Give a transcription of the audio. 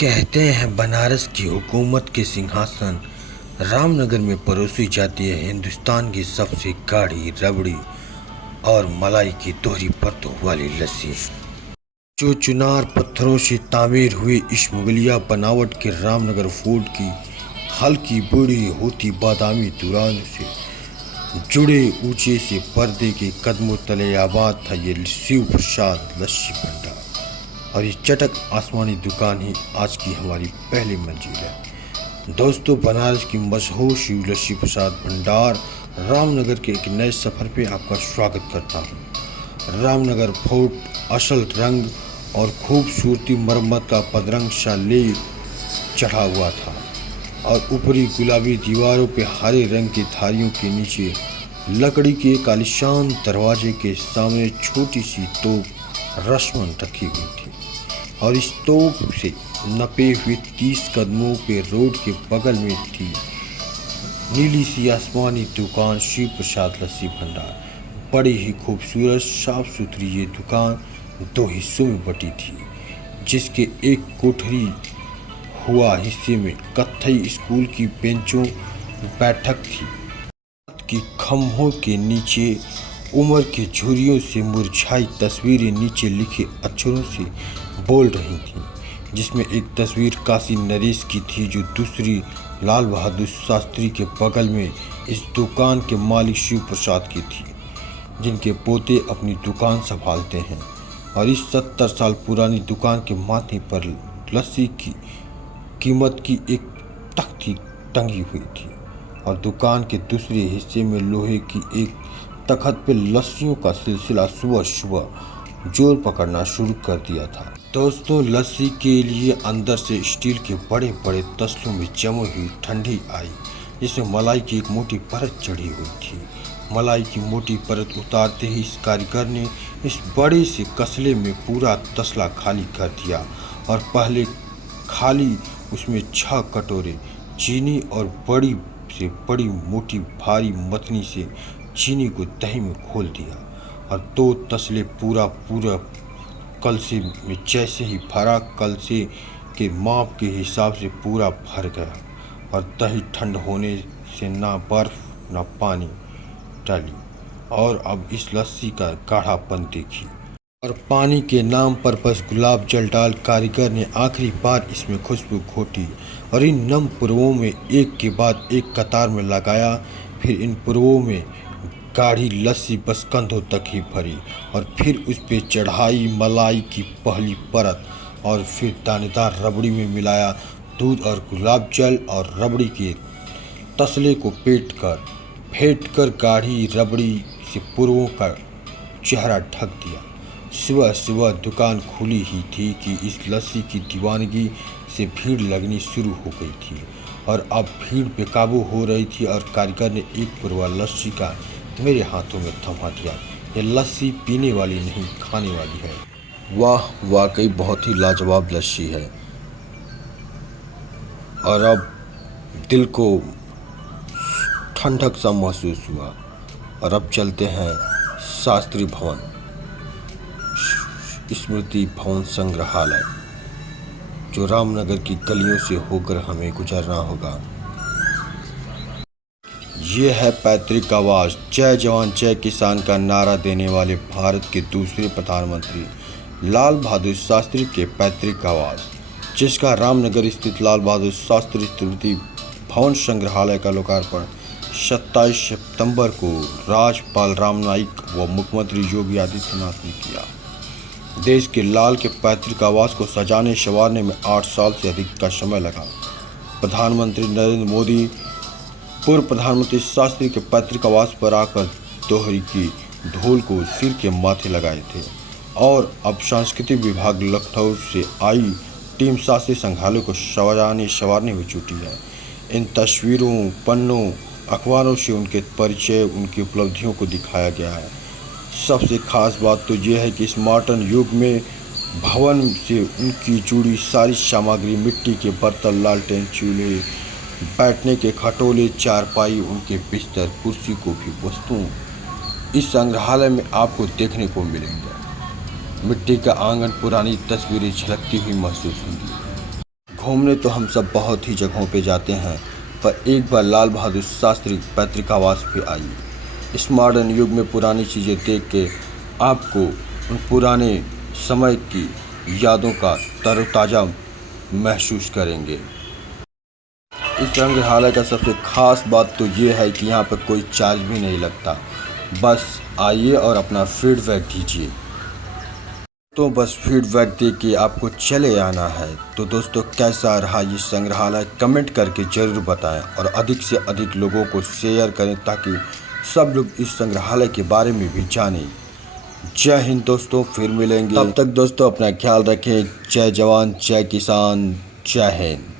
कहते हैं बनारस की हुकूमत के सिंहासन रामनगर में परोसी जाती है हिंदुस्तान की सबसे गाढ़ी रबड़ी और मलाई की दोहरी परतों वाली लस्सी, जो चुनार पत्थरों से तामीर हुए इस मुगलिया बनावट के रामनगर फोर्ट की हल्की बूढ़ी होती बादामी दीवारों से जुड़े ऊंचे से पर्दे के कदमों तले आबाद था ये शिव प्रसाद लस्सी भंडार। और ये चटक आसमानी दुकान ही आज की हमारी पहली मंजिल है। दोस्तों, बनारस की मशहूर शिव लस्सी प्रसाद भंडार रामनगर के एक नए सफ़र पे आपका स्वागत करता हूँ। रामनगर फोर्ट असल रंग और खूबसूरती मरम्मत का पदरंग शाले चढ़ा हुआ था और ऊपरी गुलाबी दीवारों पे हरे रंग की धारियों के नीचे लकड़ी के एक आलीशान दरवाजे के सामने छोटी सी तोप रस्मन रखी हुई थी और इस तोप से नपे हुए 30 कदमों पे रोड के बगल में थी नीली सी आसमानी दुकान शिव प्रसाद लस्सी भंडार। बड़ी ही खूबसूरत साफ सुथरी ये दुकान 2 हिस्सों में बटी थी, जिसके एक कोठरी हुआ हिस्से में कत्थई स्कूल की बेंचों बैठक थी कि खम्भों के नीचे उम्र की झुर्रियों से मुरझाई तस्वीरें नीचे लिखे अक्षरों से बोल रही थीं, जिसमें एक तस्वीर काशी नरेश की थी, जो दूसरी लाल बहादुर शास्त्री के बगल में इस दुकान के मालिक शिव प्रसाद की थी, जिनके पोते अपनी दुकान संभालते हैं। और इस 70 साल पुरानी दुकान के माथे पर लस्सी की कीमत की एक तख्ती टंगी हुई थी और दुकान के दूसरे हिस्से में लोहे की एक तख्त पे लस्सियों का सिलसिला सुबह सुबह जोर पकड़ना शुरू कर दिया था। दोस्तों, लस्सी के लिए अंदर से स्टील के बड़े बड़े तसलों में जमी हुई ठंडी आई, जिसमें मलाई की एक मोटी परत चढ़ी हुई थी। मलाई की मोटी परत उतारते ही इस कारीगर ने इस बड़े से कसले में पूरा तसला खाली कर दिया और पहले खाली उसमें 6 कटोरे चीनी और बड़ी से बड़ी मोटी भारी मतनी से चीनी को दही में घोल दिया और 2 तसले पूरा कलसे में जैसे ही भरा, कलसे के माप के हिसाब से पूरा भर गया और दही ठंड होने से ना बर्फ ना पानी डाली और अब इस लस्सी का गाढ़ापन देखी। और पानी के नाम पर बस गुलाब जल डाल कारीगर ने आखिरी बार इसमें खुशबू घोटी और इन नम पुरवों में एक के बाद एक कतार में लगाया। फिर इन पुरवों में गाढ़ी लस्सी बस कंधों तक ही भरी और फिर उस पे चढ़ाई मलाई की पहली परत और फिर दानेदार रबड़ी में मिलाया दूध और गुलाब जल और रबड़ी के तसले को फेंट कर गाढ़ी रबड़ी से पुरवों का चेहरा ढक दिया। सुबह सुबह दुकान खुली ही थी कि इस लस्सी की दीवानगी से भीड़ लगनी शुरू हो गई थी और अब भीड़ बेकाबू हो रही थी और कारीगर ने एक पुरवा लस्सी का मेरे हाथों में थमा दिया। ये लस्सी पीने वाली नहीं, खाने वाली है। वाह, वाकई बहुत ही लाजवाब लस्सी है। और अब दिल को ठंडक सा महसूस हुआ और अब चलते हैं शास्त्री भवन, स्मृति भवन संग्रहालय, जो रामनगर की गलियों से होकर हमें गुजरना होगा। ये है पैतृक आवास, जय जवान जय किसान का नारा देने वाले भारत के दूसरे प्रधानमंत्री लाल बहादुर शास्त्री के पैतृक आवास, जिसका रामनगर स्थित लाल बहादुर शास्त्री स्मृति भवन संग्रहालय का लोकार्पण 27 सितंबर को राज्यपाल राम नाईक व मुख्यमंत्री योगी आदित्यनाथ ने किया। देश के लाल के पैतृक आवास को सजाने संवारने में 8 साल से अधिक का समय लगा। प्रधानमंत्री नरेंद्र मोदी पूर्व प्रधानमंत्री शास्त्री के पैतृक आवास पर आकर दोहरी की ढोल को सिर के माथे लगाए थे और अब सांस्कृतिक विभाग लखनऊ से आई टीम शास्त्री संग्रहालय को सजाने संवारने में जुटी है। इन तस्वीरों, पन्नों, अखबारों से उनके परिचय, उनकी उपलब्धियों को दिखाया गया है। सबसे खास बात तो यह है कि इस मॉडर्न युग में भवन से उनकी जुड़ी सारी सामग्री, मिट्टी के बर्तन, लालटेन, चूल्हे, बैठने के खटोले, चारपाई, उनके बिस्तर, कुर्सी को भी वस्तुओं इस संग्रहालय में आपको देखने को मिलेंगे। मिट्टी का आंगन, पुरानी तस्वीरें झलकती हुई महसूस होंगी। घूमने तो हम सब बहुत ही जगहों पे जाते हैं, पर एक बार लाल बहादुर शास्त्री पैतृक आवास पे आइए। इस मॉडर्न युग में पुरानी चीज़ें देख के आपको उन पुराने समय की यादों का तरोताज़ा महसूस करेंगे। इस संग्रहालय का सबसे ख़ास बात तो ये है कि यहाँ पर कोई चार्ज भी नहीं लगता। बस आइए और अपना फीडबैक दीजिए। तो बस फीडबैक दे के आपको चले आना है। तो दोस्तों, कैसा रहा ये संग्रहालय कमेंट करके ज़रूर बताएं और अधिक से अधिक लोगों को शेयर करें ताकि सब लोग इस संग्रहालय के बारे में भी जानें। जय हिंद दोस्तों, फिर मिलेंगे। तब तक दोस्तों अपना ख्याल रखें। जय जवान, जय किसान, जय हिंद।